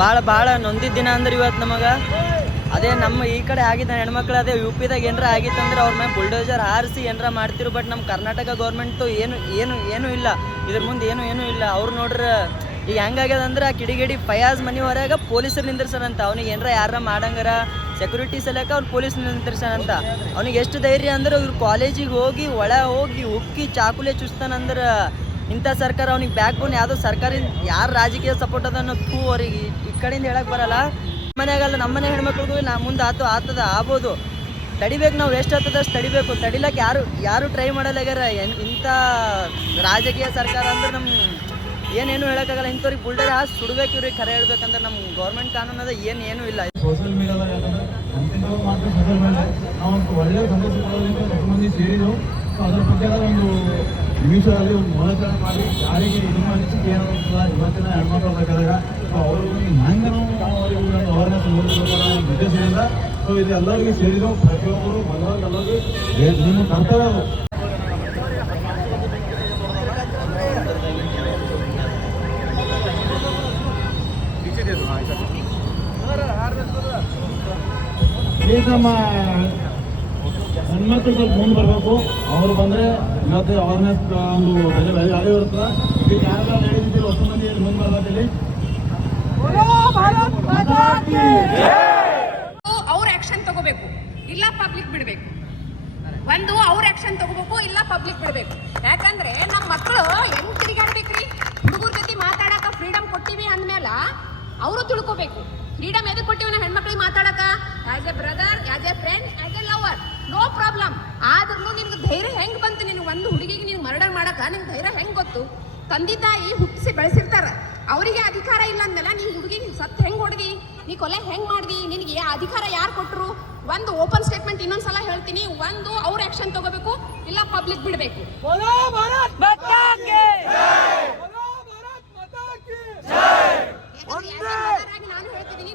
ಭಾಳ ಭಾಳ ನೊಂದಿದ್ದ ದಿನ ಅಂದ್ರೆ ಇವತ್ತು ನಮಗೆ. ಅದೇ ನಮ್ಮ ಈ ಕಡೆ ಆಗಿದ್ದ ಹೆಣ್ಮಕ್ಳು, ಅದೇ ಯು ಪಿದಾಗ ಏನರ ಆಗಿತ್ತು ಅಂದ್ರೆ ಅವ್ರ ಮೇಲೆ ಬುಲ್ಡೋಜರ್ ಹಾರಿಸಿ ಏನರ ಮಾಡ್ತಿರು ಬಟ್ ನಮ್ಮ ಕರ್ನಾಟಕ ಗೌರ್ಮೆಂಟು ಏನು ಏನು, ಏನೂ ಇಲ್ಲ. ಇದ್ರ ಮುಂದೆ ಏನು, ಏನೂ ಇಲ್ಲ. ಅವ್ರು ನೋಡ್ರೆ ಈಗ ಹೆಂಗಾಗ್ಯದ ಅಂದ್ರೆ ಆ ಕಿಡಿಗಿಡಿ ಫಯಾಜ್ ಮನೆ ಹೊರಗೆ ಪೊಲೀಸರು ನಿಂದಿರ್ಸಾರಂತ ಅವ್ನಿಗೆ ಏನರ ಯಾರ ಮಾಡಂಗಾರ ಸೆಕ್ಯೂರಿಟಿ ಸಲಕ ಅವ್ರು ಪೊಲೀಸ್ ನಿಂದಿರ್ಸಾನಂತ. ಅವ್ನಿಗೆ ಎಷ್ಟು ಧೈರ್ಯ ಅಂದ್ರೆ ಇವ್ರು ಕಾಲೇಜಿಗೆ ಹೋಗಿ ಒಳ ಹೋಗಿ ಉಕ್ಕಿ ಚಾಕುಲೆ ಚುಸ್ತಾನಂದ್ರೆ ಇಂಥ ಸರ್ಕಾರ ಅವ್ನಿಗೆ ಬ್ಯಾಕ್ ಬೋನ್ ಯಾವುದೋ ಸರ್ಕಾರಿ ಯಾರು ರಾಜಕೀಯ ಸಪೋರ್ಟ್ ಅದ ಅನ್ನೋ ಅವ್ರಿಗೆ ಈ- ಕಡೆಯಿಂದ ಹೇಳಕ್ ಬರಲ್ಲ. ಮನೆಯಾಗಲ್ಲ ನಮ್ಮನೆ ಹೆಣ್ಮಕ್ಳಿಗೂ ನಾ ಮುಂದೆ ಆತು, ಆತದ ಆಗ್ಬೋದು. ತಡಿಬೇಕು ನಾವು ಎಷ್ಟು ಆಗ್ತದ ಅಷ್ಟು ತಡಿಬೇಕು. ತಡಿಲಕ್ಕೆ ಯಾರು ಯಾರು ಟ್ರೈ ಮಾಡಲಾಗ್ಯಾರ ಎನ್ ಇಂಥ ರಾಜಕೀಯ ಸರ್ಕಾರ ಅಂದ್ರೆ ನಮ್ಮ ಏನೇನು ಹೇಳೋಕ್ಕಾಗಲ್ಲ. ಇಂಥವ್ರಿಗೆ ಬುಲ್ಡರ್ ಆ ಸುಡ್ಬೇಕು ಇವ್ರಿಗೆ ಕರೆ ಹೇಳ್ಬೇಕಂದ್ರೆ ನಮ್ಮ ಗೌರ್ಮೆಂಟ್ ಕಾನೂನು ಅದ, ಏನು ಏನೂ ಇಲ್ಲ. ಸೋಷಿಯಲ್ ಒಂದು ನಿಮಿಷದಲ್ಲಿ ಒಂದು ಮೊಲಚಾರ ಮಾಡಿ ಯಾರಿಗೆ ಇದು ಅನಿಸಿಕೆ ಏನಾಗ್ತದ ಇವತ್ತಿನ ಹೆಣ್ಮಕ್ಳು ಬೇಕಾದಾಗ ಸೊ ಅವರು ಹೆಂಗೆ ನಾವು ಅವರಿಗೆ ಒಂದು ಅವೇರ್ನೆಸ್ ಮೂಡಿಸಬೇಕು ಉದ್ದೇಶದಿಂದ ಸೊ ಇದು ಎಲ್ಲರಿಗೂ ಸೇರಿದ್ರು. ಪ್ರತಿಯೊಬ್ಬರು ಬಂದವರು ನಿಮ್ಮ ಕರ್ತವ್ಯ ಅದು. ನಮ್ಮ ಹೆಣ್ಮಕ್ಳು ಸ್ವಲ್ಪ ಮುಂದೆ ಬರಬೇಕು. ಅವರು ಬಂದರೆ ಇವತ್ತು ಅವೇರ್ನೆಸ್ ಒಂದು ವ್ಯಾಲ್ಯೂ ಇರ್ತದೆ ಈಗ ಯಾರೆಲ್ಲ ಹೊಸ ಮಂದಿ ಮುಂದೆ ಅವ್ರ ಆಕ್ಷನ್ ತಗೋಬೇಕು. ಇಲ್ಲ ಪಬ್ಲಿಕ್ ಬಿಡ್ಬೇಕು. ಒಂದು, ಅವ್ರ ಆಕ್ಷನ್ ತಗೋಬೇಕು, ಇಲ್ಲ ಪಬ್ಲಿಕ್ ಬಿಡ್ಬೇಕು. ಯಾಕಂದ್ರೆ ನಮ್ಮ ಮಕ್ಕಳು ಹೆಂಗ್ ತಿರುಗಾಡ್ಬೇಕ್ರಿ? ಹುಡುಗರ ಜೊತೆ ಮಾತಾಡಕ ಫ್ರೀಡಮ್ ಕೊಟ್ಟಿವಿ ಅಂದ್ಮೇಲೆ ಅವರು ತಿಳ್ಕೊಬೇಕು. ಫ್ರೀಡಮ್ ಎದಕ್ಕೆ ಕೊಟ್ಟಿವಿ ನಾವು ಹೆಣ್ಮಕ್ಳಿಗೆ ಮಾತಾಡಕ? As a brother as a friend as a lover no problem ಆದ್ರೂ ನಿನ್ಗೆ ಧೈರ್ಯ ಹೆಂಗ್ ಬಂತು ನೀನು ಒಂದು ಹುಡುಗಿಗೆ ನೀನು ಮರ್ಡರ್ ಮಾಡಕ ನಿನ್ಗೆ ಧೈರ್ಯ ಹೆಂಗ್ ಗೊತ್ತು ತಂದೆ ತಾಯಿ ಹುಟ್ಟಿಸಿ ಬೆಳೆಸಿರ್ತಾರ ಅವರಿಗೆ ಅಧಿಕಾರ ಇಲ್ಲ ಅಂದಲ್ಲ ನೀ ಹುಡುಗಿ ಸತ್ ಹೆಂಗ್ ಹೊಡೆದಿ ನೀ ಕೊಲೆ ಹೆಂಗ್ ಮಾಡ್ದಿ ನಿನಗೆ ಅಧಿಕಾರ ಯಾರು ಕೊಟ್ಟರು ಒಂದು ಓಪನ್ ಸ್ಟೇಟ್ಮೆಂಟ್ ಇನ್ನೊಂದ್ಸಲ ಹೇಳ್ತೀನಿ ಒಂದು ಅವ್ರ ಆಕ್ಷನ್ ತಗೋಬೇಕು ಇಲ್ಲ ಪಬ್ಲಿಕ್ ಬಿಡಬೇಕು ನಾನು ಹೇಳ್ತಿದ್ದೀನಿ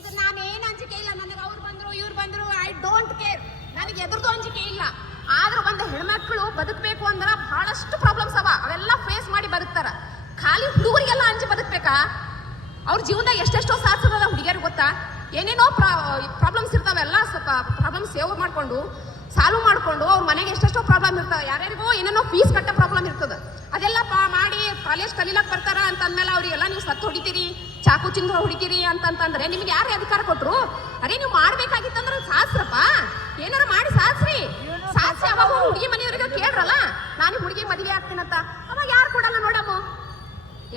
ಇದು ನಾನು ಏನು ಅಂಜಿಕೆ ಇಲ್ಲ. ನನಗೆ ಅವ್ರು ಬಂದ್ರು, ಇವ್ರು ಬಂದ್ರು ಐ ಡೋಂಟ್ ಕೇರ್ ನನಗೆ ಎದುರ್ದು ಅಂಜಿಕೆ ಇಲ್ಲ. ಆದ್ರೂ ಒಂದು ಹೆಣ್ಮಕ್ಳು ಬದುಕಬೇಕು ಅಂದ್ರೆ ಬಹಳಷ್ಟು ಪ್ರಾಬ್ಲಮ್ಸ್ ಅವ. ಅವೆಲ್ಲ ಫೇಸ್ ಮಾಡಿ ಬದುಕ್ತಾರ. ಖಾಲಿ ಹುಡುಗರಿಗೆಲ್ಲ ಅಂಜಿ ಬದುಕ್ಬೇಕಾ? ಅವ್ರ ಜೀವನದಾಗ ಎಷ್ಟೆಷ್ಟೋ ಸಾಧಿಸದ ಹುಡುಗಿಯರಿಗೆ ಗೊತ್ತಾ? ಏನೇನೋ ಪ್ರಾಬ್ಲಮ್ಸ್ ಇರ್ತಾವೆಲ್ಲ ಸ್ವಲ್ಪ ಪ್ರಾಬ್ಲಮ್ಸ್ ಸೇವ್ ಮಾಡ್ಕೊಂಡು ಸಾಲ್ವ್ ಮಾಡಿಕೊಂಡು ಅವ್ರ ಮನೆಗೆ ಎಷ್ಟೆಷ್ಟೋ ಪ್ರಾಬ್ಲಮ್ ಇರ್ತಾವೆ. ಯಾರ್ಯಾರಿಗೋ ಏನೇನೋ ಫೀಸ್ ಕಟ್ಟೋ ಪ್ರಾಬ್ಲಮ್ ಇರ್ತದೆ. ಅದೆಲ್ಲ ಪಾ ಮಾಡಿ ಕಾಲೇಜ್ ಕಲೀಲಕ್ ಬರ್ತಾರ ಅಂತಂದ್ಮೇಲೆ ಅವರಿಗೆಲ್ಲ ನೀವು ಸತ್ತು ಹೊಡಿತೀರಿ, ಚಾಕು ಚಿಂದ ಹೊಡಿತೀರಿ ಅಂತಂತಂದ್ರೆ ನಿಮ್ಗೆ ಯಾರು ಅಧಿಕಾರ ಕೊಟ್ಟರು ಅದೇ ನೀವು ಮಾಡ್ಬೇಕಾಗಿತ್ತಂದ್ರೆ ಸಾಸ್ರಪ್ಪ. ಏನಾರ ಮಾಡಿ ಸಾಸ್ರಿ. ಸಾಸ್ರಿ ಅವಾಗ ಹುಡುಗಿ ಮನೆಯವ್ರಿಗೆ ಕೇಳ್ರಲ್ಲ, ನಾನು ಹುಡುಗಿ ಮದುವೆ ಆಗ್ತೀನಂತ. ಅವಾಗ ಯಾರು ಕೊಡಲ್ಲ ನೋಡಮ್ಮ.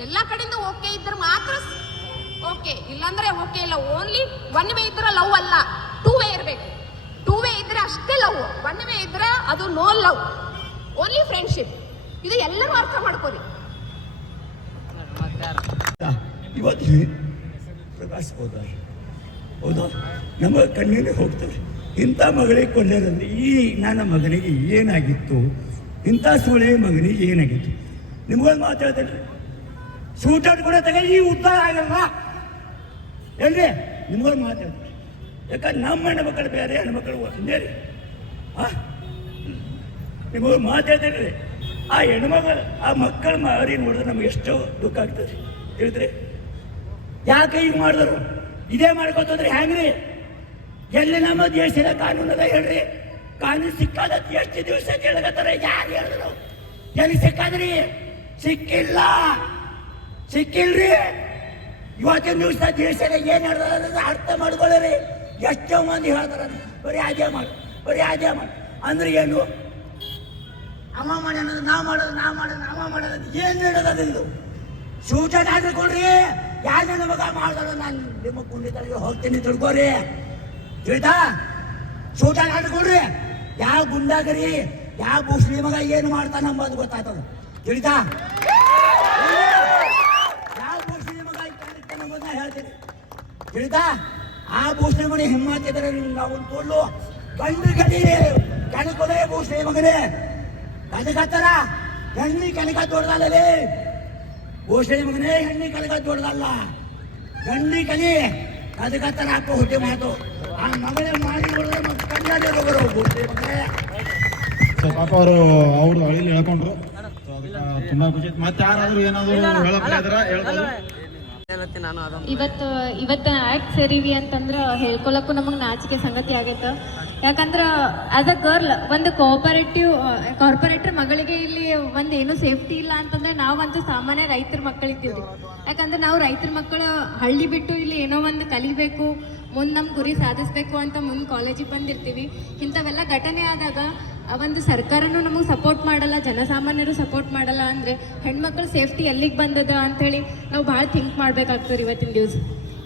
ಎಲ್ಲ ಕಡೆಯಿಂದ ಓಕೆ ಇದ್ರೆ ಮಾತ್ರ ಓಕೆ ಇಲ್ಲಾಂದ್ರೆ ಓಕೆ ಇಲ್ಲ. ಓನ್ಲಿ ಒನ್ ವೇ ಇದ್ರೆ ಲವ್ ಅಲ್ಲ. ಟೂ ವೇ ಇರಬೇಕು. ಅಷ್ಟೇ ಲವ್. ವೇ ಇದ್ರೆ ಅದು ನೋ ಲವ್ ಓನ್ಲಿ ಫ್ರೆಂಡ್ಶಿಪ್ ಇದು ಎಲ್ಲರೂ ಅರ್ಥ ಮಾಡ್ಕೋರಿ ಇವತ್ತು ಪ್ರಕಾಶ್ ಹೋದ ಹೌದಾ? ನಮ್ಮ ಕಣ್ಣಿಗೆ ಹೋಗ್ತದೆ ಇಂಥ ಮಗಳಿಗೆ ಕೊಲ್ಲದಂದ್ರೆ ಈ ನನ್ನ ಮಗನಿಗೆ ಏನಾಗಿತ್ತು? ಇಂಥ ಸೋಳೆ ಮಗನಿಗೆ ಏನಾಗಿತ್ತು? ನಿಮ್ಗೊಂದು ಮಾತಾಡ್ತೇನೆ ಶೂಟರ್ ಕೂಡ ತಗ ಈ ಉದ್ಧಾರ ಆಗಲ್ವಾ? ಹೇಳ್ರಿ ನಿಮ್ಗೊಂದು ಮಾತಾಡ್ತೀನಿ ಯಾಕಂದ್ರೆ ನಮ್ಮ ಹೆಣ್ಮಕ್ಳು ಬೇರೆ ಹೆಣ್ಮಕ್ಳು ಒಂದೇ ರೀ ಆ? ನಿಮಗೆ ಮಾತಾಡ್ತೀರಿ ಆ ಹೆಣ್ಮಗಳು ಆ ಮಕ್ಕಳ ಮಾರಿ ನೋಡಿದ್ರೆ ನಮ್ಗೆ ಎಷ್ಟೋ ದುಃಖ ಆಗ್ತದೆ. ಹೇಳಿದ್ರಿ, ಯಾಕೆ ಈಗ ಮಾಡಿದ್ರು? ಇದೇ ಮಾಡ್ಕೊತಂದ್ರೆ ಹೆಂಗ್ರಿ ಎಲ್ಲಿ ನಮ್ಮ ದೇಶದ ಕಾನೂನು ಅದ ಹೇಳ್ರಿ? ಕಾನೂನು ಸಿಕ್ಕಾದ ಎಷ್ಟು ದಿವಸ ಕೇಳಕತ್ತಾರ ಯಾರು ಹೇಳಿದ್ರು? ಎಲ್ಲಿ ಸಿಕ್ಕಾದ್ರಿ? ಸಿಕ್ಕಿಲ್ಲ. ಸಿಕ್ಕಿಲ್ರಿ? ಇವತ್ತಿನ ದಿವಸ ದೇಶದ ಏನ್ ಅರ್ಥ ಮಾಡ್ಕೊಳ್ಳ್ರಿ. ಎಷ್ಟೋ ಮಂದಿ ಹೇಳ್ತಾರೆ ಬರೀ ಅದೇ ಮಾಡು, ಬರೀ ಅದೇ ಮಾಡು. ಅಂದ್ರೆ ಏನು? ಅವ ಮಾಡೋದು ನಾ ಮಾಡೋದು ನಾ ಮಾಡೋದು ಅಮ್ಮ ಮಾಡೋದು ಏನು ಹೇಳೋದು ಇದು? ಸೂಚನೆ ಕೊಡ್ರಿ. ಯಾರು ನನ್ನ ಮಗ ಮಾಡ್ದಾರ ನಾನು ನಿಮ್ಮ ಕುಂಡಿತಳಿಗೆ ಹೋಗ್ತೀನಿ ತಿಳ್ಕೊರಿ. ತಿಳಿತಾ? ಸೂಚನೆ ಹಾಕಿಕೊಡ್ರಿ ಯಾವ ಗುಂಡಾಗರಿ, ಯಾವ ಮುಸ್ಲಿಂ ಮಗ ಏನು ಮಾಡ್ತಾನೆ ಅಂಬೋದು ಗೊತ್ತಾಯ್ತದ. ತಿಳಿತಾ? ಯಾವ ಮುಸ್ಲಿಂ ಮಗ ಹೇಳ್ತೀನಿ. ತಿಳಿತಾ? ಆ ಮುಸ್ಲಿಂ ಮನೆ ಹಿಮ್ಮತ್ ಇದ್ರೆ ನಾವು ತೋಲು ಗಂಡು ಗಡಿ ಕಣಕೊಲೆ ಮುಸ್ಲಿಂ ಮಗನೇ. ಕನಕತ್ತರ ಹೆಣ್ಣಿ ಕನಕ ದೊಡ್ಡದಲ್ಲ ಭೂಷಣಿ ಮಗನೇ ಹೆಣ್ಣಿ ಕನಕ ದೊಡ್ಡದಲ್ಲ ಗಂಡಿ ಕಲಿ ಕನಕತ್ತರ ಹಾಕೋ ಹುಟ್ಟಿ ಮಾತು. ಆ ಮಗನೆ ಮಾಡಿ ನೋಡಿದ್ರೆ ಮತ್ತೆ ಕನ್ನಡ ಹೋಗರು ಭೂಷಣಿ ಮಗನೇ. ಪಾಪ ಅವರು ಅವ್ರದ್ದು ಹಳ್ಳಿಲಿ ಹೇಳ್ಕೊಂಡ್ರು. ತುಂಬಾ ಖುಷಿ ಮತ್ತೆ ಯಾರಾದ್ರೂ ಏನಾದ್ರು ಹೇಳಕ್ಕಾದ್ರ ಅದ ಇವತ್ತು ಇವತ್ತು ಆ್ಯಕ್ಟ್ ಸೇರಿವಿ ಅಂತಂದ್ರೆ ಹೇಳ್ಕೊಳಕ್ಕೂ ನಮಗೆ ನಾಚಿಕೆ ಸಂಗತಿ ಆಗೈತೆ ಯಾಕಂದ್ರೆ ಆಸ್ ಅ ಗರ್ಲ್ ಒಂದು ಕೋಆಪರೇಟಿವ್ ಕಾರ್ಪೊರೇಟರ್ ಮಗಳಿಗೆ ಇಲ್ಲಿ ಒಂದು ಏನು ಸೇಫ್ಟಿ ಇಲ್ಲ ಅಂತಂದ್ರೆ ನಾವಂತೂ ಸಾಮಾನ್ಯ ರೈತರ ಮಕ್ಕಳಿದ್ದೀವಿ ಯಾಕಂದ್ರೆ ನಾವು ರೈತರ ಮಕ್ಕಳು ಹಳ್ಳಿ ಬಿಟ್ಟು ಇಲ್ಲಿ ಏನೋ ಒಂದು ಕಲಿಬೇಕು, ಮುಂದೆ ನಮ್ಮ ಗುರಿ ಸಾಧಿಸ್ಬೇಕು ಅಂತ ಮುಂದೆ ಕಾಲೇಜಿಗೆ ಬಂದಿರ್ತೀವಿ. ಇಂಥವೆಲ್ಲ ಘಟನೆ ಆದಾಗ ಆ ಒಂದು ಸರ್ಕಾರನೂ ನಮಗೆ ಸಪೋರ್ಟ್ ಮಾಡಲ್ಲ, ಜನಸಾಮಾನ್ಯರು ಸಪೋರ್ಟ್ ಮಾಡಲ್ಲ ಅಂದರೆ ಹೆಣ್ಮಕ್ಳ ಸೇಫ್ಟಿ ಎಲ್ಲಿಗೆ ಬಂದದ ಅಂಥೇಳಿ ನಾವು ಭಾಳ ಥಿಂಕ್ ಮಾಡ್ಬೇಕಾಗ್ತದೆ ಇವತ್ತಿನ ದಿವಸ.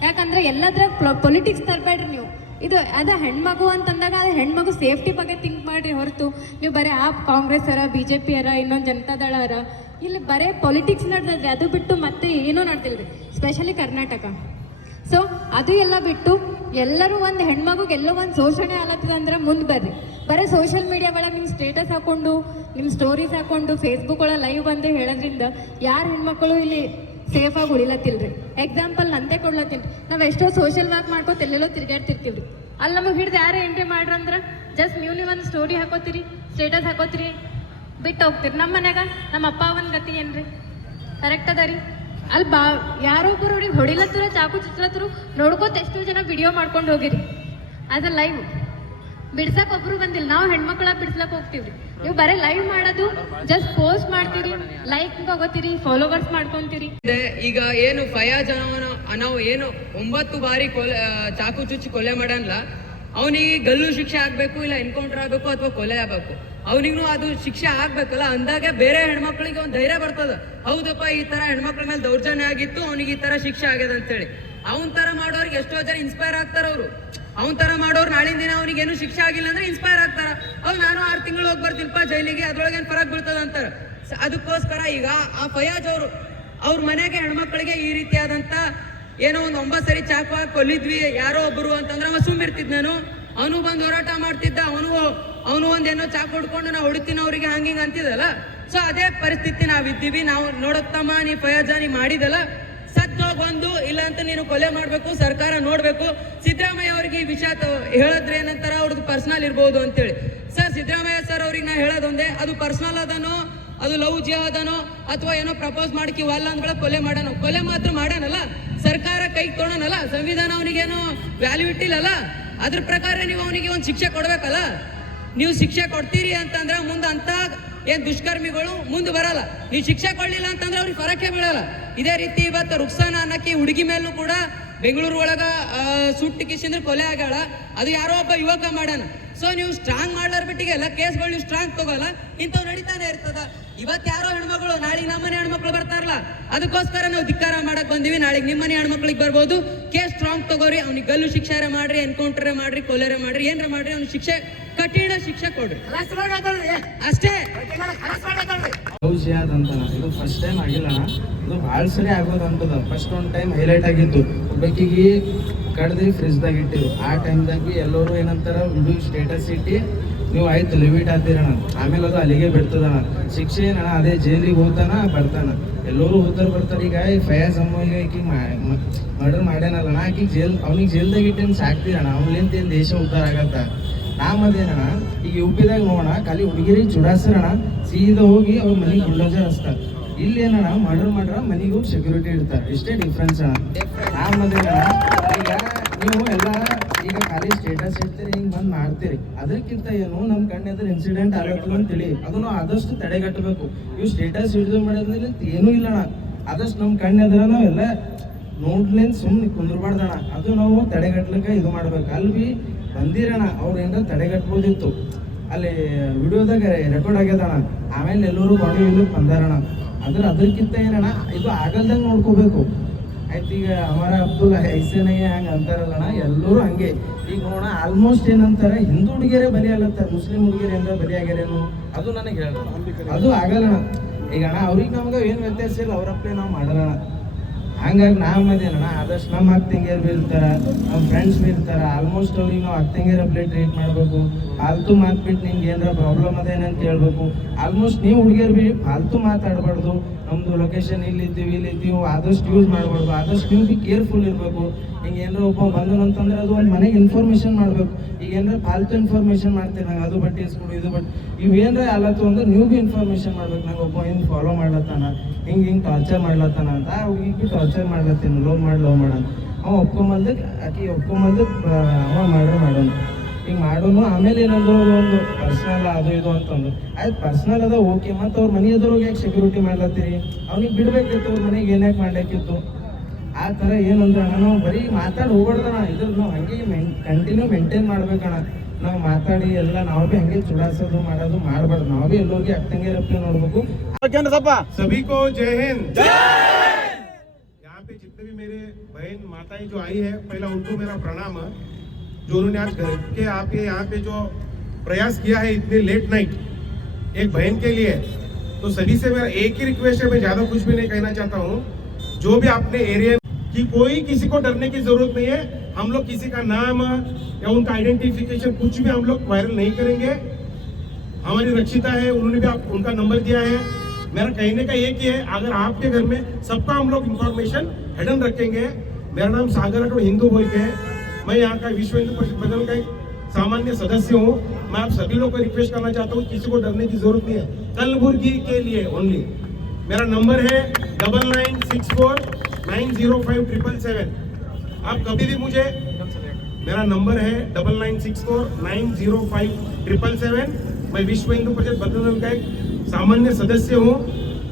ಯಾಕಂದ್ರೆ ಎಲ್ಲದ್ರಾಗ ಪೊಲಿಟಿಕ್ಸ್ ತರಬೇಡ್ರಿ ನೀವು. ಇದು ಅದ ಹೆಣ್ಮಗು ಅಂತಂದಾಗ ಅದು ಹೆಣ್ಮಗು ಸೇಫ್ಟಿ ಬಗ್ಗೆ ಥಿಂಕ್ ಮಾಡ್ರಿ ಹೊರತು. ನೀವು ಬರೀ ಆ ಕಾಂಗ್ರೆಸ್ ಅರ ಬಿ ಜೆ ಪಿ ಅರ ಇನ್ನೊಂದು ಜನತಾದಳ ಅರ ಇಲ್ಲಿ ಬರೀ ಪೊಲಿಟಿಕ್ಸ್ ನಡೆದ್ರಿ ಅದು ಬಿಟ್ಟು ಮತ್ತೆ ಏನೂ ನಡೆದಿಲ್ರಿ. ಸ್ಪೆಷಲಿ ಕರ್ನಾಟಕ. ಸೊ ಅದು ಎಲ್ಲ ಬಿಟ್ಟು ಎಲ್ಲರೂ ಒಂದು ಹೆಣ್ಮಗುಗೆ ಎಲ್ಲೋ ಒಂದು ಶೋಷಣೆ ಆಗತ್ತದ ಅಂದ್ರೆ ಮುಂದೆ ಬರ್ರಿ. ಬರೀ ಸೋಷಿಯಲ್ ಮೀಡಿಯಾ ಒಳಗೆ ನಿಮ್ಮ ಸ್ಟೇಟಸ್ ಹಾಕೊಂಡು ನಿಮ್ಮ ಸ್ಟೋರೀಸ್ ಹಾಕೊಂಡು ಫೇಸ್ಬುಕ್ ಒಳಗೆ ಲೈವ್ ಬಂದು ಹೇಳೋದ್ರಿಂದ ಯಾರು ಹೆಣ್ಮಕ್ಳು ಇಲ್ಲಿ ಸೇಫಾಗಿ ಉಳಿಲತ್ತಿಲ್ರಿ? ಎಕ್ಸಾಂಪಲ್ ನಂದೇ ಕೊಡ್ಲತ್ತೀನಿ. ನಾವು ಎಷ್ಟೋ ಸೋಷಿಯಲ್ ವರ್ಕ್ ಮಾಡ್ಕೊತ ಎಲ್ಲೆಲ್ಲೋ ತಿರ್ಗಾಡ್ತಿರ್ತೀವ್ರಿ ಅಲ್ಲಿ ನಮಗೆ ಹಿಡಿದು ಯಾರು ಎಂಟ್ರಿ ಮಾಡ್ರಂದ್ರೆ ಜಸ್ಟ್ ನೀವು ನೀವು ಒಂದು ಸ್ಟೋರಿ ಹಾಕೋತೀರಿ ಸ್ಟೇಟಸ್ ಹಾಕೋತೀರಿ ಬಿಟ್ಟು ಹೋಗ್ತೀರಿ. ನಮ್ಮ ಮನ್ಯಾಗ ನಮ್ಮ ಅಪ್ಪ ಅವನ ಗತಿ ಏನ್ರಿ? ಕರೆಕ್ಟ್ ಅದ ರೀ? ಅಲ್ಲಿ ಬಾ, ಯಾರೋ ಒಬ್ಬರು ಅವ್ರಿಗೆ ಹೊಡಿಲತ್ತರ, ಚಾಕು ಚಿತ್ರತ್ರು ನೋಡ್ಕೋತ ಎಷ್ಟೋ ಜನ ವಿಡಿಯೋ ಮಾಡ್ಕೊಂಡು ಹೋಗಿರಿ. ಆಸ್ ಅ ಲೈವ್ ಬಿಡ್ಸಕ್ ಒಬ್ರು ಬಂದಿಲ್ಲ. ನಾವು ಹೆಣ್ಮಕ್ಳ ಬಿಡ್ಸ್ಲಕ್ ಹೋಗ್ತೀವ್ರಿ. ನೀವು ಬರೀ ಲೈವ್ ಮಾಡೋದು ಜಸ್ಟ್ ಪೋಸ್ಟ್ ಮಾಡ್ತೀರಿ ಲೈಕ್ ತಗೋತೀರಿ ಫಾಲೋವರ್ಸ್ ಮಾಡ್ಕೊಂತೀರಿ. ಈಗ ಏನು, ಫಯಾಜ್ ನಾವು ಏನು ಒಂಬತ್ತು ಬಾರಿ ಕೊಲೆ ಚಾಕು ಚುಚ್ಚಿ ಕೊಲೆ ಮಾಡಲ್ಲ ಅವನಿಗೆ ಗಲ್ಲು ಶಿಕ್ಷೆ ಆಗ್ಬೇಕು ಇಲ್ಲ ಎನ್ಕೌಂಟರ್ ಆಗ್ಬೇಕು ಅಥವಾ ಕೊಲೆ ಆಗ್ಬೇಕು. ಅವನಿಗೂ ಅದು ಶಿಕ್ಷೆ ಆಗ್ಬೇಕಲ್ಲ, ಅಂದಾಗ ಬೇರೆ ಹೆಣ್ಮಕ್ಳಿಗೆ ಒಂದು ಧೈರ್ಯ ಬರ್ತದ. ಹೌದಪ್ಪ, ಈ ತರ ಹೆಣ್ಮಕ್ಳ ಮೇಲೆ ದೌರ್ಜನ್ಯ ಆಗಿತ್ತು, ಅವನಿಗೆ ಈ ತರ ಶಿಕ್ಷೆ ಆಗ್ಯದ ಅಂತೇಳಿ. ಅವನ್ ತರ ಮಾಡೋರಿಗೆ ಎಷ್ಟೋ ಜನ ಇನ್ಸ್ಪೈರ್ ಆಗ್ತಾರ ಅವರು. ಅವನ್ ತರ ಮಾಡೋರು ನಾಳಿನ ದಿನ ಅವನಿಗೆ ಏನು ಶಿಕ್ಷೆ ಆಗಿಲ್ಲ ಅಂದ್ರೆ ಇನ್ಸ್ಪೈರ್ ಆಗ್ತಾರ. ಅವ್ ನಾನು ಆರು ತಿಂಗಳು ಹೋಗಿ ಬರ್ತಿಲ್ಪ ಜೈಲಿಗೆ, ಅದ್ರೊಳಗೇನ್ ಫರಕ್ ಬೀಳ್ತದ ಅಂತಾರ. ಅದಕ್ಕೋಸ್ಕರ ಈಗ ಆ ಫಯಾಜ್ ಅವರು, ಅವ್ರ ಮನೆಗೆ ಹೆಣ್ಮಕ್ಳಿಗೆ ಈ ರೀತಿಯಾದಂತ ಏನೋ ಒಂದು ಒಂಬತ್ತು ಸರಿ ಚಾಕು ಹಾಕಿ ಕೊಲ್ಲಿದ್ವಿ, ಯಾರೋ ಒಬ್ಬರು ಅಂತಂದ್ರೆ ಅವ ಸುಮ್ ಇರ್ತಿದ್ ನಾನು. ಅವನು ಬಂದು ಹೋರಾಟ ಮಾಡ್ತಿದ್ದ, ಅವನು ಅವನು ಒಂದೇನೋ ಚಾಕು ಹೊಡ್ಕೊಂಡು ನಾವು ಹೊಡಿತೀನಿ ಅವರಿಗೆ ಹಂಗಿಂಗ್ ಅಂತಿದಲ್ಲ ಸೊ ಅದೇ ಪರಿಸ್ಥಿತಿ ನಾವಿದ್ದೀವಿ, ನಾವು ನೋಡೋತ್ತಮ್ಮ ನೀ ಫಯಾಜ, ನೀ ಮಾಡಿದಲ್ಲ. ಸತ್ತೋಗ್ ಬಂದು, ಇಲ್ಲ ಅಂತ ನೀನು ಕೊಲೆ ಮಾಡಬೇಕು, ಸರ್ಕಾರ ನೋಡಬೇಕು. ಸಿದ್ದರಾಮಯ್ಯ ಅವ್ರಿಗೆ ಈ ವಿಷಯ ಹೇಳಿದ್ರೆ ಏನಂತಾರ, ಅವ್ರದ್ದು ಪರ್ಸನಲ್ ಇರ್ಬೋದು ಅಂತೇಳಿ. ಸರ್, ಸಿದ್ದರಾಮಯ್ಯ ಸರ್ ಅವ್ರಿಗೆ ನಾ ಹೇಳೋದೊಂದೇ, ಅದು ಪರ್ಸನಲ್ ಅದನೋ ಅದು ಲವ್ ಜಿಹಾದನೋ ಅಥವಾ ಏನೋ ಪ್ರಪೋಸ್ ಮಾಡಕ್ಕೆ ಅಲ್ಲ ಅಂದ್ಗಳ ಕೊಲೆ ಮಾಡೋಣ ಕೊಲೆ ಮಾತ್ರ ಮಾಡೋಣಲ್ಲ ಸರ್ಕಾರ ಕೈಗೆ ತೊಗೊಳನಲ್ಲ ಸಂವಿಧಾನ ಅವನಿಗೇನೋ ವ್ಯಾಲ್ಯೂ ಇಟ್ಟಿಲ್ಲಲ್ಲ? ಅದ್ರ ಪ್ರಕಾರ ನೀವು ಅವನಿಗೆ ಒಂದು ಶಿಕ್ಷೆ ಕೊಡ್ಬೇಕಲ್ಲ? ನೀವು ಶಿಕ್ಷೆ ಕೊಡ್ತೀರಿ ಅಂತಂದ್ರೆ ಮುಂದೆ ಅಂತ ಏನ್ ದುಷ್ಕರ್ಮಿಗಳು ಮುಂದೆ ಬರಲ್ಲ. ನೀವು ಶಿಕ್ಷೆ ಕೊಡ್ಲಿಲ್ಲ ಅಂತಂದ್ರೆ ಅವ್ರಿಗೆ ಫರಕ್ಕೆ ಬೀಳಲ್ಲ. ಇದೇ ರೀತಿ ಇವತ್ತು ರುಕ್ಸಾನ ಅನ್ನಕ್ಕೆ ಹುಡುಗಿ ಮೇಲೂ ಕೂಡ ಬೆಂಗಳೂರು ಒಳಗ ಸುಟ್ಟು ಕಿಸಿಂದ್ರೆ ಕೊಲೆ ಆಗ್ಯಾಳ. ಅದು ಯಾರೋ ಒಬ್ಬ ಯುವಕ ಮಾಡ್ಯಾನ. ಸೊ ನೀವು ಸ್ಟ್ರಾಂಗ್ ಮಾಡ್ಲಾರ ಬಿಟ್ಟಿಗೆ ಎಲ್ಲ ಕೇಸ್ಗಳು ನೀವು ಸ್ಟ್ರಾಂಗ್ ತಗೋಲ್ಲ, ಇಂಥವು ನಡೀತಾನೆ ಇರ್ತದ. ಇವತ್ತು ಯಾರೋ ಹೆಣ್ಮಕ್ಳು ನಾಳೆಗೆ ನಮ್ಮನೆ ಹೆಣ್ಮಕ್ಳು ಬರ್ತಾರಲ್ಲ, ಅದಕ್ಕೋಸ್ಕರ ನಾವು ಧಿಕ್ಕಾರ ಮಾಡಕ್ ಬಂದಿವಿ. ನಾಳೆಗೆ ನಿಮ್ಮನೆ ಹೆಣ್ಮಕ್ಳಿಗೆ ಬರ್ಬೋದು. ಕೇಸ್ ಸ್ಟ್ರಾಂಗ್ ತಗೋರಿ, ಅವ್ನಿಗೆ ಗಲ್ಲು ಶಿಕ್ಷಾರ ಮಾಡ್ರಿ ಎನ್ಕೌಂಟರ್ ಮಾಡ್ರಿ, ಕೊಲೆರ ಮಾಡ್ರಿ, ಏನ್ರ ಮಾಡ್ರಿ, ಅವ್ನಿಗೆ ಶಿಕ್ಷೆ, ಕಠಿಣ ಶಿಕ್ಷೆ ಕೊಡ್ರಿ. ಅಷ್ಟೇ. ಇದು ಫಸ್ಟ್ ಟೈಮ್ ಆಗಿಲ್ಲ. ಇದು ಭಾಳ ಸರಿ ಆಗೋದು ಅಂತದ. ಫಸ್ಟ್ ಒಂದು ಟೈಮ್ ಹೈಲೈಟ್ ಆಗಿತ್ತು ಒಬ್ಬಾಕಿಗೆ ಕಡ್ದು ಫ್ರಿಜ್ದಾಗ ಇಟ್ಟಿವಿ ಆ ಟೈಮ್ದಾಗ ಎಲ್ಲರೂ ಏನಂತಾರ, ಇದು ಸ್ಟೇಟಸ್ ಇಟ್ಟು, ನೀವು ಆಯ್ತು ಲಿಮಿಟ್ ಹಾಕ್ತೀರಣ್ಣ ಆಮೇಲೆ ಅದು ಅಲ್ಲಿಗೆ ಬಿಡ್ತದಣ. ಶಿಕ್ಷೆ ಏನಣ್ಣ ಅದೇ ಜೈಲಿಗೆ ಹೋಗ್ತಾನ, ಬರ್ತಾನ. ಎಲ್ಲರೂ ಹೋಗ್ತಾರೆ, ಬರ್ತಾರೆ. ಈಗ ಈ ಫಯಾಜ್ ಈಗ ಈಕಿಗೆ ಮರ್ಡರ್ ಮಾಡ್ಯಾನಲ್ಲ ಆಕಿಗೆ ಜೈಲ್ ಅವ್ನಿಗೆ ಜೈಲ್ದಾಗ ಇಟ್ಟೇನು ಸಾಕ್ತೀರಣ. ಅವ್ನಿಂತ ಏನು ದೇಶ ಉದ್ಧಾರ ಆಗತ್ತ ನಾಮದೇನಣ್ಣ ಈಗ ಯು ಪಿದಾಗ ನೋಡೋಣ, ಖಾಲಿ ಹುಡುಗಿರಿಗೆ ಚುಡಾಸರಣ, ಸೀದಾ ಹೋಗಿ ಅವ್ರ ಮನೆಗೆ ಬುಲ್ಡೋಜರ್ ಹಚ್ತಾರೆ. ಇಲ್ಲಿ ಏನಣ್ಣ ಮರ್ಡರ್ ಮಾಡ್ರ ಮನೆಗೆ ಸೆಕ್ಯೂರಿಟಿ ಇಡ್ತಾರೆ. ಇಷ್ಟೇ ಡಿಫ್ರೆನ್ಸ್ ಅಣ್ಣ. ನಾಮದೇನಣ್ಣ ಈಗ ನೀವು ಎಲ್ಲ ಈಗ ಖಾಲಿ ಸ್ಟೇಟಸ್ ಇಡ್ತೀರಿ ಹಿಂಗೆ ಬಂದು ಮಾಡ್ತೀರಿ. ಅದಕ್ಕಿಂತ ಏನು ನಮ್ಮ ಕಣ್ಣೆದ್ರ ಇನ್ಸಿಡೆಂಟ್ ಆಗತ್ತಲ್ಲ ಅಂತ ತಿಳಿ ಅದನ್ನು ಆದಷ್ಟು ತಡೆಗಟ್ಟಬೇಕು. ಇವು ಸ್ಟೇಟಸ್ ಹಿಡಿದು ಮಾಡೋದ್ರಲ್ಲಿ ಏನೂ ಇಲ್ಲಣ್ಣ. ಆದಷ್ಟು ನಮ್ಮ ಕಣ್ಣೆದ್ರ ನಾವೆಲ್ಲ ನೋಡ್ಲಿಂದ ಸುಮ್ಮನೆ ಕುಂದ್ರಬಾರ್ದಣ ಅದು ನಾವು ತಡೆಗಟ್ಲಿಕ್ಕೆ ಇದು ಮಾಡ್ಬೇಕು. ಅಲ್ಲಿ ಬಿ ಬಂದಿರಣ ಅವ್ರು ಏನಾರ ತಡೆಗಟ್ಬೋದಿತ್ತು. ಅಲ್ಲಿ ವಿಡಿಯೋದಾಗ ರೆಕಾರ್ಡ್ ಆಗ್ಯದಣ ಆಮೇಲೆ ಎಲ್ಲರೂ ಬಾಡಿ ಬಂದಾರಣ ಅದ್ರ ಅದಕ್ಕಿಂತ ಏನಣ್ಣ, ಇದು ಆಗಲ್ದಂಗೆ ನೋಡ್ಕೋಬೇಕು. ಆಯ್ತು, ಈಗ ಅವರ ಅಬ್ದುಲ್ ಐಸನಯ್ಯ ಹಂಗೆ ಅಂತಾರಲ್ಲಣ್ಣ, ಎಲ್ಲರೂ ಹಂಗೆ. ಈಗ ನೋಡೋಣ ಆಲ್ಮೋಸ್ಟ್ ಏನಂತಾರೆ, ಹಿಂದೂ ಹುಡುಗಿಯರೇ ಬಲಿ ಆಗ್ಲತ್ತಾರೆ ಮುಸ್ಲಿಂ ಹುಡುಗಿಯರಿಂದ ಬಲಿ ಆಗ್ಯಾರೇನು ಅದು ನನಗೆ ಹೇಳ ಅದು ಆಗಲ್ಲಣ್ಣ. ಈಗ ಅಣ್ಣ, ಅವ್ರಿಗೆ ನಮ್ಗೆ ಏನು ವ್ಯತ್ಯಾಸ ಇಲ್ಲ ಅವ್ರಪ್ಪೇ ನಾವು ಮಾಡೋಣ ಹಂಗಾಗಿ ನಾವು ಮದೇನಣ್ಣ ಆದಷ್ಟು ನಮ್ಮ ಅಕ್ಕ ತಂಗಿಯರು ಬಿ ಇರ್ತಾರ ನಮ್ಮ ಫ್ರೆಂಡ್ಸ್ ಬಿ ಇರ್ತಾರ ಆಲ್ಮೋಸ್ಟ್ ಅವ್ರಿಗೆ ನಾವು ಅಕ್ಕ ತಂಗಿಯರ ಪ್ಲೇ ಟ್ರೀಟ್ ಮಾಡಬೇಕು. ಫಾಲ್ತು ಮಾತ್ಬಿಟ್ಟು ನಿಮ್ಗೆ ಏನಾರ ಪ್ರಾಬ್ಲಮ್ ಅದೇನಂತ ಹೇಳ್ಬೇಕು. ಆಲ್ಮೋಸ್ಟ್ ನೀವು ಹುಡುಗಿಯರು ಬಿ ಫಾಲ್ತು ಮಾತಾಡಬಾರ್ದು. ನಮ್ಮದು ಲೊಕೇಶನ್ ಇಲ್ಲಿ ಇದ್ದೀವಿ ಇಲ್ಲಿ ಇದ್ದೀವಿ ಆದಷ್ಟು ಯೂಸ್ ಮಾಡಬಾರ್ದು. ಆದಷ್ಟು ನೀವು ಬಿ ಕೇರ್ಫುಲ್ ಇರಬೇಕು. ಹಿಂಗೆ ಏನಾರ ಒಬ್ಬ ಬಂದನು ಅಂತಂದ್ರೆ ಅದು ಒಂದು ಮನೆಗೆ ಇನ್ಫಾರ್ಮೇಷನ್ ಮಾಡಬೇಕು. ಈಗ ಏನಾರ ಫಾಲ್ತು ಇನ್ಫಾರ್ಮೇಷನ್ ಮಾಡ್ತೀನಿ ನಂಗೆ ಅದು ಬಟ್ಟೆ ಇಸ್ಕೊಡು ಇದು ಬಟ್, ಇವು ಏನಾರ ಆಲತ್ತು ಅಂದ್ರೆ ನೀವು ಬಿ ಇನ್ಫಾರ್ಮೇಷನ್ ಮಾಡ್ಬೇಕು. ನಂಗೆ ಒಬ್ಬ ಹಿಂಗೆ ಫಾಲೋ ಮಾಡ್ಲತ್ತಾನ, ಹಿಂಗೆ ಹಿಂಗೆ ಟಾರ್ಚರ್ ಮಾಡ್ಲತ್ತಾನ ಅಂತ. ಹುಡುಗಿ ಬಿ ಟಾರ್ಚರ್ ಮಾಡ್ಲತ್ತೀನಿ, ಲವ್ ಮಾಡಿ, ಲವ್ ಮಾಡೋಣ ಅವ ಒಪ್ಕೊಂಬಂದಕ್ಕೆ ಆಕಿ ಒಪ್ಕೊಂಬಂದಕ್ಕೆ ಅವ ಮಾಡ್ರೆ ಮಾಡೋಣ. ಹಿಂಗೆ ಮಾಡೋನು ಆಮೇಲೆ ಏನಂದ್ರು ಅದು ಒಂದು ಪರ್ಸ್ನಲ್ ಅದು ಇದು ಅಂತಂದು ಆಯ್ತು ಪರ್ಸ್ನಲ್ ಅದ ಓಕೆ ಮತ್ತು ಅವ್ರ ಮನೆ ಎದುರಿಗೆ ಯಾಕೆ ಸೆಕ್ಯೂರಿಟಿ ಮಾಡ್ಲತ್ತೀರಿ ಅವ್ನಿಗೆ ಬಿಡ್ಬೇಕಿತ್ತು ಅವ್ರ ಮನೆಗೆ ಏನ್ಯಾಕೆ ಮಾಡ್ಲಿಕ್ಕಿತ್ತು ಆ ಥರ ಏನಂದ್ರೆ ಅಣ್ಣ ನಾವು ಬರೀ ಮಾತಾಡಿ ಹೋಗ್ಬಾರ್ದಣ ಇದ್ರ ನಾವು ಹಂಗೆ ಮೇನ್ ಕಂಟಿನ್ಯೂ ಮೇಂಟೈನ್ ಮಾಡ್ಬೇಕಣ್ಣ ನಾವು ಮಾತಾಡಿ ಎಲ್ಲ ನಾವು ಭೀ ಹಂಗೆ ಚುಡಾಸೋದು ಮಾಡೋದು ಮಾಡಬಾರ್ದು ನಾವು ಭೀ ಎಲ್ಲೋಗಿ ಅಕ್ಕಂಗೆ ರಪ್ಪೆ ನೋಡ್ಬೇಕು सभी को जय हिंद यहाँ पे जितने भी मेरे बहन माताएं जो आई है पहला उनको मेरा प्रणाम है जो उन्होंने आज घर के आपके यहाँ पे जो प्रयास किया है इतने लेट नाइट एक बहन के लिए तो सभी से मेरा एक ही रिक्वेस्ट है, मैं ज़्यादा कुछ भी नहीं कहना चाहता हूँ। जो भी अपने एरिया कि कोई किसी को डरने की ज़रूरत नहीं है, हम लोग किसी का नाम या उनका आइडेंटिफिकेशन कुछ भी हम लोग वायरल नहीं करेंगे। हमारी रक्षिता है, उन्होंने भी आप, उनका नंबर दिया है। मेरा कहने का एक ही है, अगर आपके घर में सबका हम लोग इंफॉर्मेशन हिडन रखेंगे, मेरा नाम सागर हिंदू बोल के है। मैं यहाँ का विश्व हिंदू परिषद बदल का एक सामान्य सदस्य हूँ। मैं आप सभी लोग को रिक्वेस्ट करना चाहता हूँ, किसी को डरने की ज़रूरत नहीं है। कलबुर्गी के लिए ओनली मेरा नंबर है double nine six four nine zero five triple seven आप कभी भी मुझे मेरा नंबर है double nine six four nine zero five triple seven मैं विश्व हिंदू परिषद बदल का एक सामान्य सदस्य हूँ।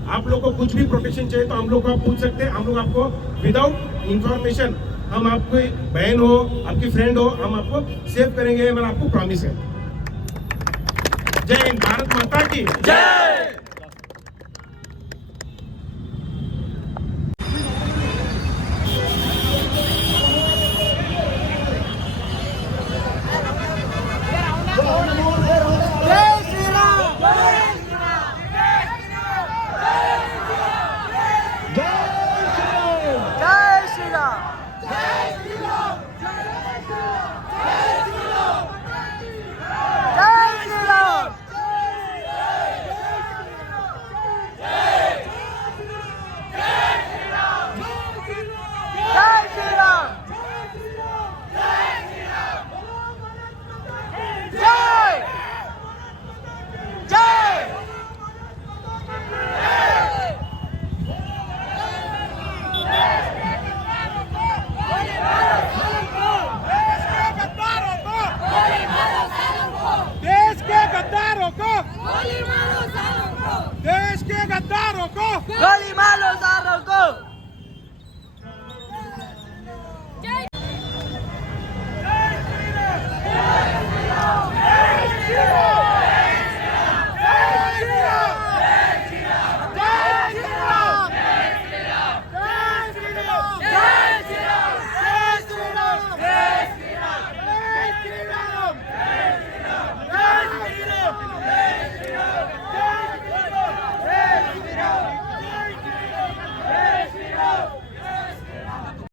आप लोग को कुछ भी प्रोटेक्शन चाहिए तो हम लोग को आप पूछ सकते हैं। हम लोग आपको विदाउट इंफॉर्मेशन हम आपको बहन हो, आपकी फ्रेंड हो, हम आपको सेव करेंगे मेरा आपको प्रॉमिस है। जय हिंद, भारत माता की। ಜೈ